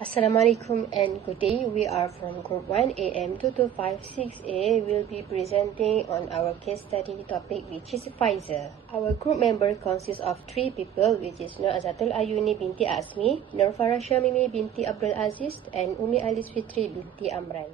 Assalamualaikum and good day. We are from Group 1 AM2256A. We'll be presenting on our case study topic, which is Pfizer. Our group member consists of 3 people, which is NAZATUL AYUNI binti AZMI, NURFARA SYAMIMI binti AZIZ, and FITRI binti AMRAN.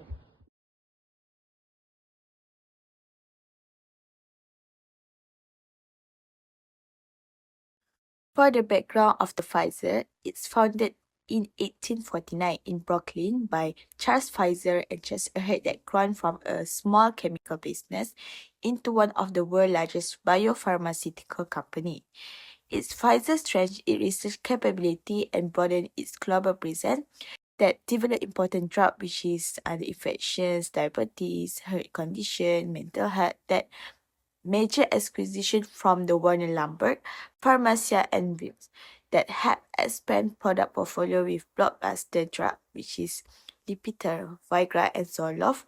For the background of the Pfizer, it's founded in 1849 in Brooklyn by Charles Pfizer and just ahead that grown from a small chemical business into one of the world's largest biopharmaceutical company. Its Pfizer's strength in research capability and broaden its global presence that develop important drugs which is the infections, diabetes, heart condition, mental health that major acquisition from the Warner Lambert, Pharmacia and Wills that have expand product portfolio with blockbuster drug which is Lipitor, Viagra and Zoloft.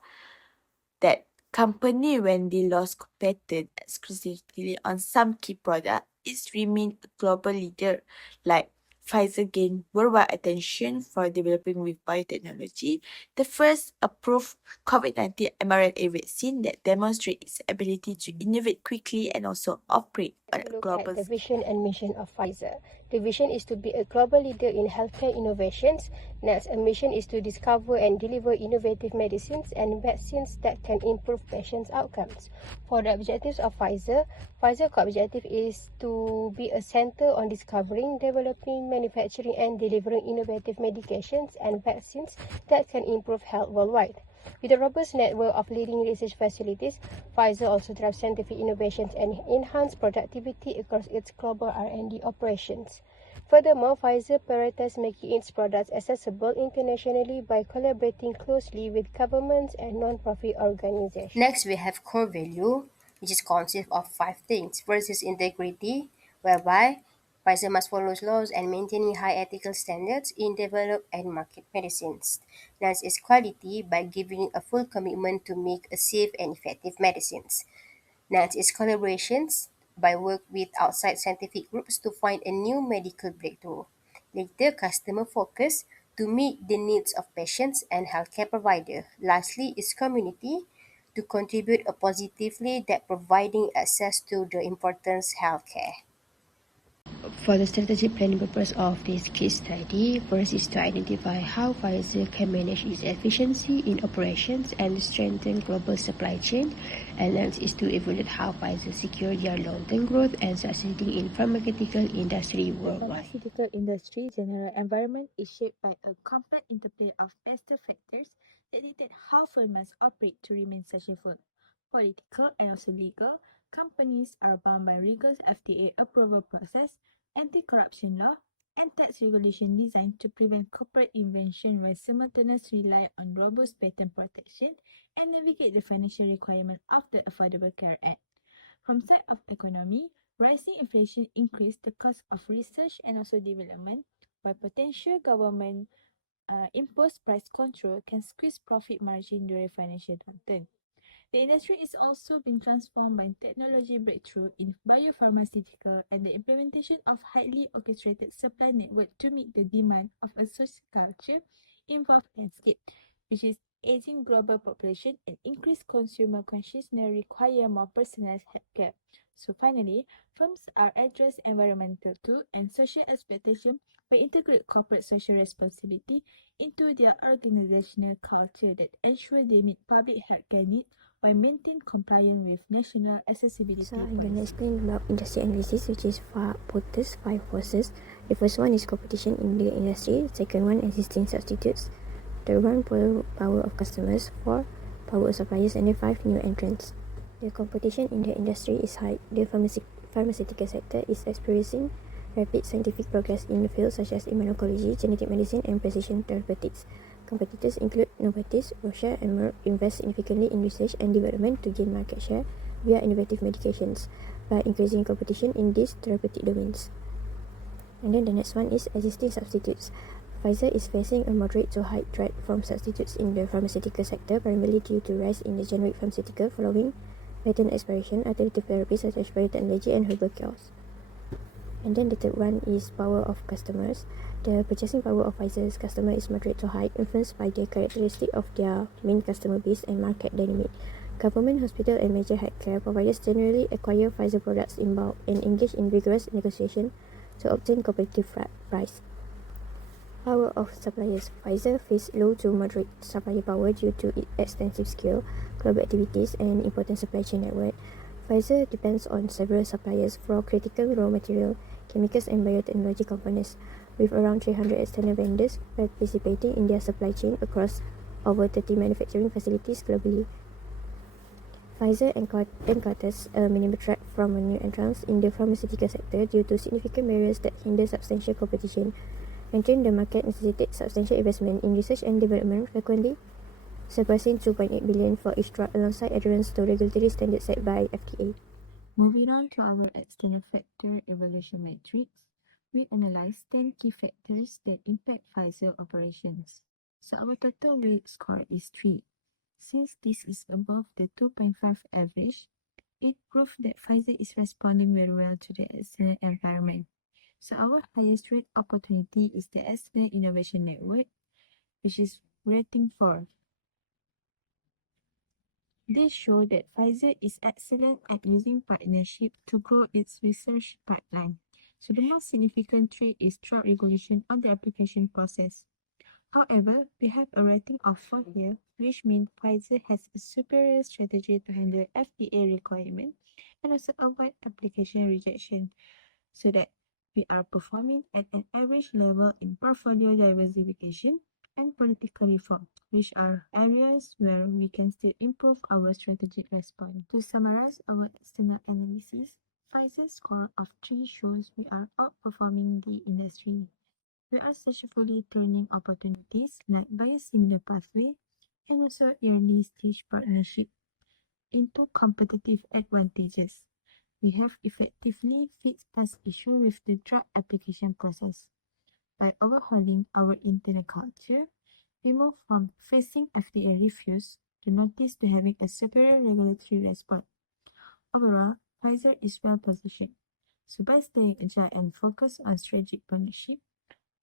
That company when they lost patent exclusively on some key product is remain a global leader like Pfizer gained worldwide attention for developing with biotechnology the first approved COVID-19 mRNA vaccine that demonstrates its ability to innovate quickly and also operate on a Look global at the scale. vision and mission of Pfizer. The vision is to be a global leader in healthcare innovations. Next, a mission is to discover and deliver innovative medicines and vaccines that can improve patients' outcomes. For the objectives of Pfizer, Pfizer's core objective is to be a center on discovering, developing, manufacturing and delivering innovative medications and vaccines that can improve health worldwide. With a robust network of leading research facilities, Pfizer also drives scientific innovations and enhance productivity across its global R&D operations. Furthermore, Pfizer prioritizes making its products accessible internationally by collaborating closely with governments and non-profit organizations. Next, we have core value, which is consists of 5 things. First is integrity, whereby Pfizer must follow laws and maintaining high ethical standards in develop and market medicines. Next is quality by giving a full commitment to make a safe and effective medicines. Next is collaborations by work with outside scientific groups to find a new medical breakthrough. Later, customer focus to meet the needs of patients and healthcare provider. Lastly is community to contribute positively that providing access to the important healthcare. For the strategic planning purpose of this case study, first is to identify how Pfizer can manage its efficiency in operations and strengthen global supply chain, and next is to evaluate how Pfizer secure their long-term growth and succeeding in pharmaceutical industry worldwide. Pharmaceutical industry general environment is shaped by a complex interplay of external factors that dictate how firms operate to remain successful. Political and also legal, companies are bound by rigorous FDA approval process, anti-corruption law, and tax regulation designed to prevent corporate invention while simultaneously rely on robust patent protection and navigate the financial requirement of the Affordable Care Act. From side of economy, rising inflation increased the cost of research and also development, while potential government imposed price control can squeeze profit margin during financial downturn. The industry is also being transformed by technology breakthrough in biopharmaceutical and the implementation of highly orchestrated supply network to meet the demand of a social culture involved landscape, which is aging global population and increased consumer consciousness require more personalized healthcare. So finally, firms are address environmental too and social expectation by integrate corporate social responsibility into their organizational culture that ensure they meet public healthcare needs while maintain compliance with national accessibility. So I'm going to explain about industry analysis, which is 5 forces. The first one is competition in the industry. Second one, existing substitutes. Third one, power of customers. 4, power of suppliers. And then 5, new entrants. The competition in the industry is high. The pharmaceutical sector is experiencing rapid scientific progress in the fields such as immunology, genetic medicine, and precision therapeutics. Competitors include Novartis, Roche, and Merck invest significantly in research and development to gain market share via innovative medications by increasing competition in these therapeutic domains. And then the next one is existing substitutes. Pfizer is facing a moderate to high threat from substitutes in the pharmaceutical sector, primarily due to rise in the generic pharmaceutical following patent expiration, alternative therapies such as biotechnology and herbal cures. And then the third one is power of customers. The purchasing power of Pfizer's customer is moderate to high, influenced by the characteristic of their main customer base and market dynamic. Government, hospital and major healthcare providers generally acquire Pfizer products in bulk and engage in vigorous negotiation to obtain competitive price. Power of suppliers. Pfizer face low to moderate supplier power due to its extensive scale, global activities and important supply chain network. Pfizer depends on several suppliers for critical raw material, chemicals and biotechnology components, with around 300 external vendors participating in their supply chain across over 30 manufacturing facilities globally. Pfizer encounters a minimal threat from new entrants in the pharmaceutical sector due to significant barriers that hinder substantial competition. Entering the market necessitates substantial investment in research and development, frequently surpassing $2.8 billion for each drug, alongside adherence to regulatory standards set by FDA. Moving on to our external factor evaluation matrix, we analyze 10 key factors that impact Pfizer operations. So our total weight score is 3. Since this is above the 2.5 average, it proves that Pfizer is responding very well to the external environment. So our highest rate opportunity is the AZMI Innovation Network, which is rating 4. This shows that Pfizer is excellent at using partnership to grow its research pipeline. So the most significant trait is drug regulation on the application process. However, we have a rating of 4 here, which means Pfizer has a superior strategy to handle FDA requirements and also avoid application rejection, so that we are performing at an average level in portfolio diversification and political reform, which are areas where we can still improve our strategic response. To summarize our external analysis, Pfizer's score of 3 shows we are outperforming the industry. We are successfully turning opportunities like biosimilar pathway and also early stage partnership into competitive advantages. We have effectively fixed past issues with the drug application process. By overhauling our internal culture, we move from facing FDA reviews to notice to having a superior regulatory response. Overall, Pfizer is well positioned. So by staying agile and focused on strategic partnership,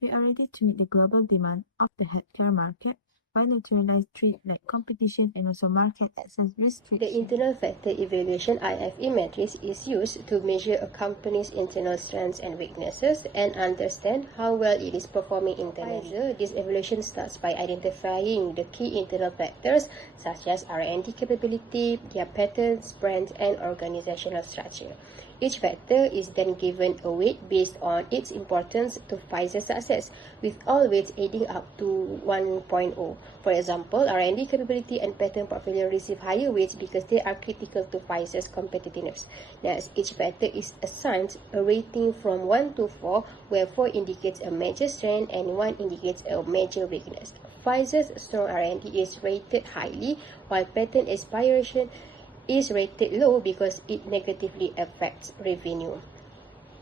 we are ready to meet the global demand of the healthcare market by neutralizing threats like competition and also market access restrictions. The internal factor evaluation IFE matrix is used to measure a company's internal strengths and weaknesses and understand how well it is performing internally. This evaluation starts by identifying the key internal factors such as R&D capability, their patents, brands, and organizational structure. Each factor is then given a weight based on its importance to Pfizer's success, with all weights adding up to 1.0. For example, R&D capability and patent portfolio receive higher weights because they are critical to Pfizer's competitiveness. Next, each factor is assigned a rating from 1 to 4, where 4 indicates a major strength and 1 indicates a major weakness. Pfizer's strong R&D is rated highly, while patent expiration is rated low because it negatively affects revenue.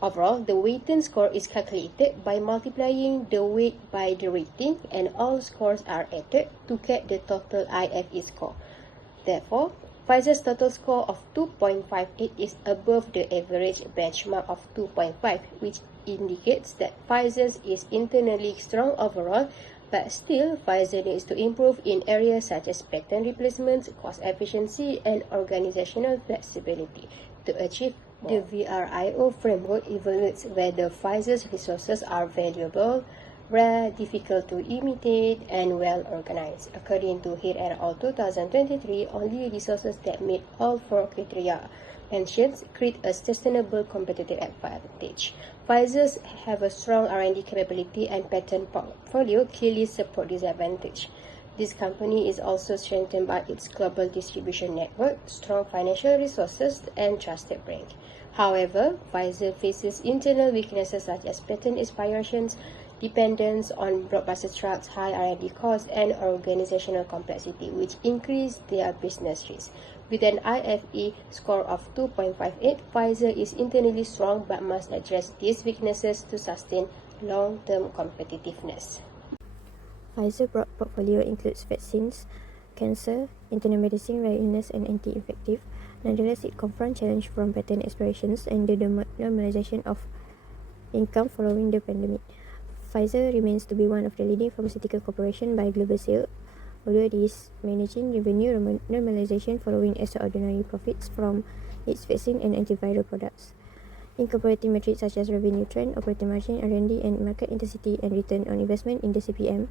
Overall, the weighted score is calculated by multiplying the weight by the rating, and all scores are added to get the total IFE score. Therefore, Pfizer's total score of 2.58 is above the average benchmark of 2.5, which indicates that Pfizer is internally strong overall, but still, Pfizer needs to improve in areas such as patent replacements, cost efficiency, and organizational flexibility to achieve more. The VRIO framework evaluates whether Pfizer's resources are valuable, rare, difficult to imitate, and well organized. According to Head et al. 2023, only resources that meet all 4 criteria mentioned create a sustainable competitive advantage. Pfizer have a strong R&D capability and patent portfolio clearly support this advantage. This company is also strengthened by its global distribution network, strong financial resources, and trusted brand. However, Pfizer faces internal weaknesses such as patent expirations, dependence on blockbuster drugs, high R&D costs, and organizational complexity, which increase their business risk. With an IFE score of 2.58, Pfizer is internally strong but must address these weaknesses to sustain long-term competitiveness. Pfizer's broad portfolio includes vaccines, cancer, internal medicine, rare illness, and anti-infective. Nonetheless, it confronts challenges from patent expirations and the normalization of income following the pandemic. Pfizer remains to be one of the leading pharmaceutical corporations by global sales, although it is managing revenue normalization following extraordinary profits from its vaccine and antiviral products. Incorporating metrics such as revenue trend, operating margin, R&D, and market intensity and return on investment in the CPM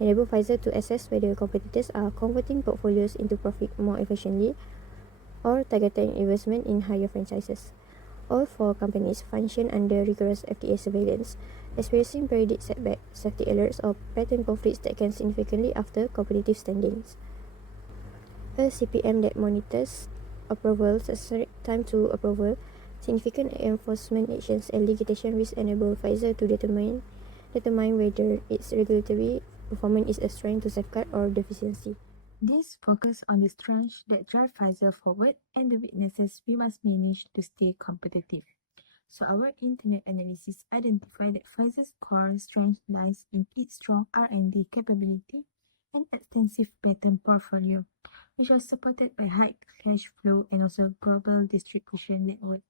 enable Pfizer to assess whether competitors are converting portfolios into profit more efficiently or targeting investment in higher franchises. All four companies function under rigorous FDA surveillance, experiencing periodic setbacks, safety alerts, or patent conflicts that can significantly alter competitive standings. A CPM that monitors approvals, time to approval, significant enforcement actions, and litigation risk enable Pfizer to determine whether its regulatory performance is a strength to safeguard or deficiency. This focus on the strengths that drive Pfizer forward and the weaknesses we must manage to stay competitive. So our internet analysis identified that Pfizer's core strength lies in its strong R&D capability and extensive patent portfolio, which was supported by high cash flow and also global distribution network.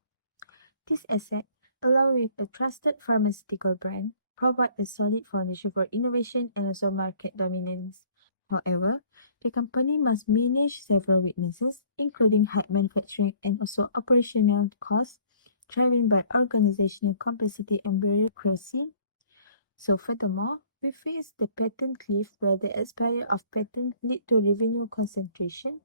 This asset, along with a trusted pharmaceutical brand, provide a solid foundation for innovation and also market dominance. However, the company must manage several weaknesses, including high manufacturing and also operational costs, driven by organizational complexity and bureaucracy. So furthermore, we face the patent cliff where the expiry of patent lead to revenue concentration,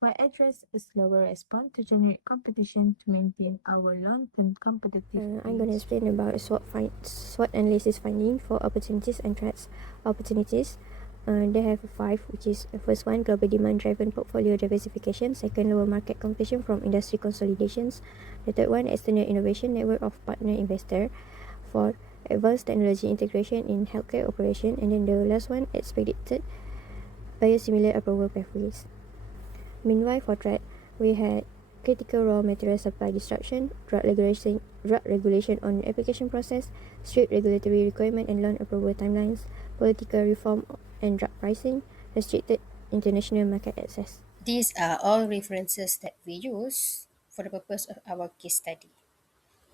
while address a slower response to generate competition to maintain our long-term competitive I'm going to explain about SWOT analysis finding for opportunities and threats. Opportunities, they have 5, which is the first one, global demand-driven portfolio diversification. Second, lower market competition from industry consolidations. The third one, external innovation network of partner investor. Fourth, advanced technology integration in healthcare operation. And then the last one, expedited biosimilar approval pathways. Meanwhile, for threat, we had critical raw material supply disruption, drug regulation on application process, strict regulatory requirement and loan approval timelines, political reform and drug pricing, restricted international market access. These are all references that we use for the purpose of our case study.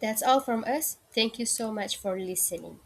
That's all from us. Thank you so much for listening.